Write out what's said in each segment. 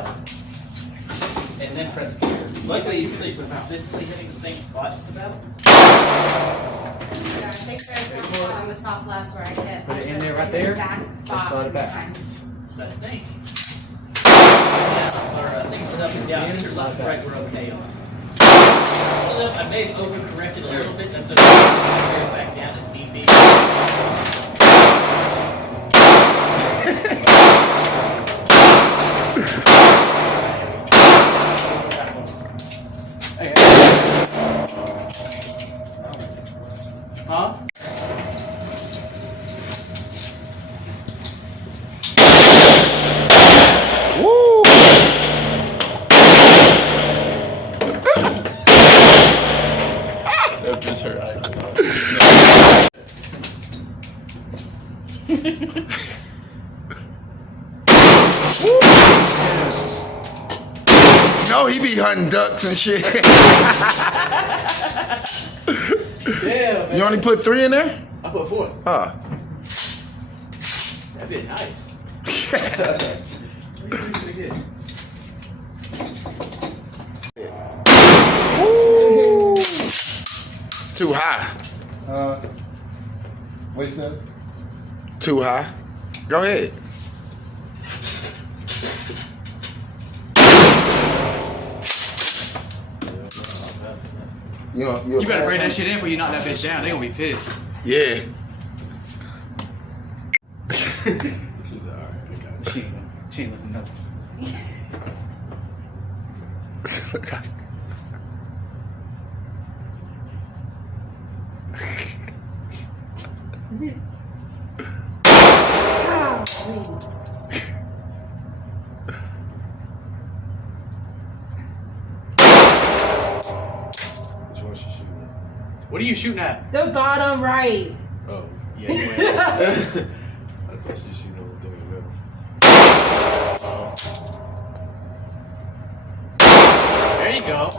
out, and then press the trigger. Luckily, he's consistently hitting the same spot at the battle. Yeah, I think there's on the top left where I hit. Put it in there right there. Exact spot. Start it back. Times. So I think. Yeah, or I think it's up and down. I think it's left and right we're okay on. I may have overcorrected a little bit. That's the back down and DP. Huh? Woo! That bitch hurt. No, he be hunting ducks and shit. Damn, You only put 3 in there? I put 4. Ah. That'd be nice. Woo! Too high. Wait till. Too high. Go ahead. You better bring that shit in before you knock that bitch down. They gonna be pissed. Yeah. She's like, alright, I got it. She ain't listening to nothing. Which one she shooting at? What are you shooting at? The bottom right. Oh. Yeah, you I thought she shooting on the thing in the middle. There you go.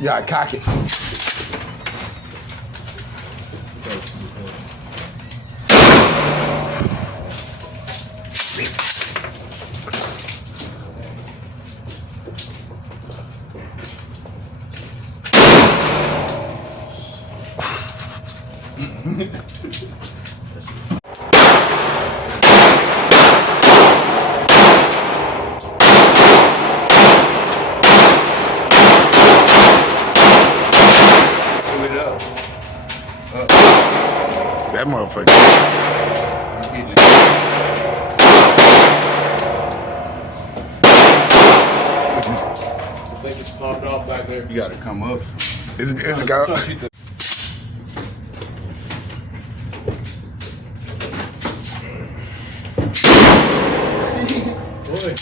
Yeah, cock it. That motherfucker. I think it's popped off back there. You gotta come up. It's go. Try to shoot the boy.